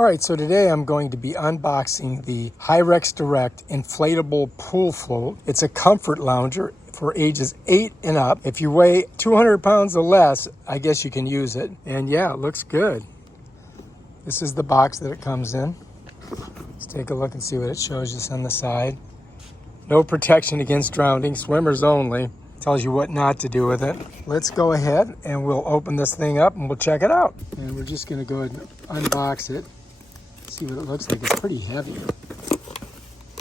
All right, so today I'm going to be unboxing the Hyrixdirect Inflatable Pool Float. It's a comfort lounger for ages 8 and up. If you weigh 200 pounds or less, I guess you can use it. And yeah, it looks good. This is the box that it comes in. Let's take a look and see what it shows us on the side. No protection against drowning, swimmers only. Tells you what not to do with it. Let's go ahead and we'll open this thing up and we'll check it out. And we're just gonna go ahead and unbox it. See what it looks like. It's pretty heavy.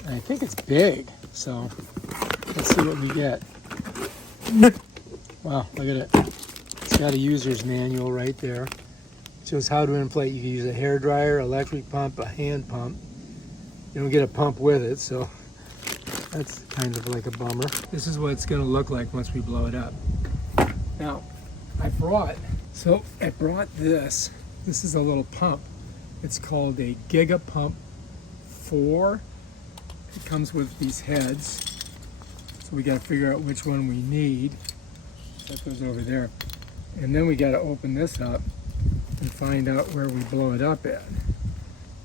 And I think it's big, so let's see what we get. Wow, look at it. It's got a user's manual right there. It shows how to inflate. You can use a hair dryer, electric pump, a hand pump. You don't get a pump with it, so that's kind of like a bummer. This is what it's going to look like once we blow it up. Now, I brought this. This is a little pump. It's called a Giga Pump 4. It comes with these heads. So we got to figure out which one we need. That goes over there. And then we got to open this up and find out where we blow it up at.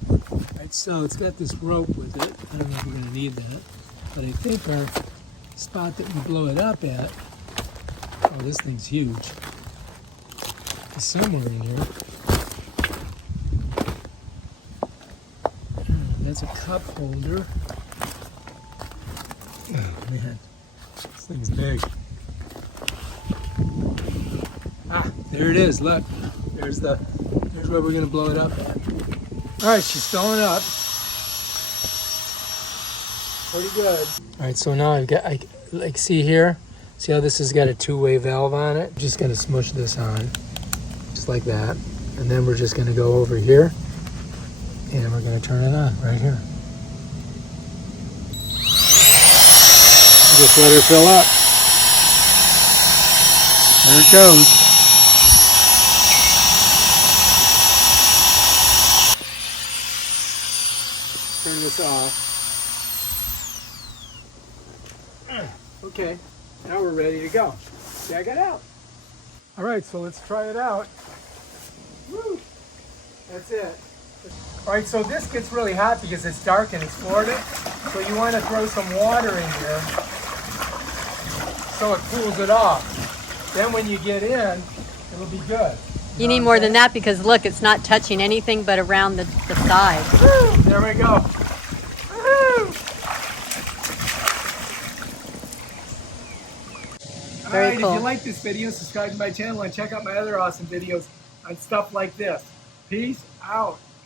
Right, so it's got this rope with it. I don't know if we're going to need that. But I think our spot that we blow it up at, oh, this thing's huge. It's somewhere in here. That's a cup holder. Oh man, this thing's big. Ah, there it is, look. There's where we're gonna blow it up at. All right, she's filling up. Pretty good. All right, so now I've got, like see here, see how this has got a two-way valve on it? Just gonna smush this on, just like that. And then we're just gonna go over here and we're gonna turn it on right here. Just let her fill up. There it goes. Turn this off. Okay, now we're ready to go. Check it out. All right, so let's try it out. Woo! That's it. All right, so this gets really hot because it's dark and it's Florida. So you want to throw some water in here so it cools it off. Then when you get in, it'll be good. You need more than that because look, it's not touching anything but around the side. Woo! There we go. Woo! Very cool. If you like this video, subscribe to my channel and check out my other awesome videos on stuff like this. Peace out.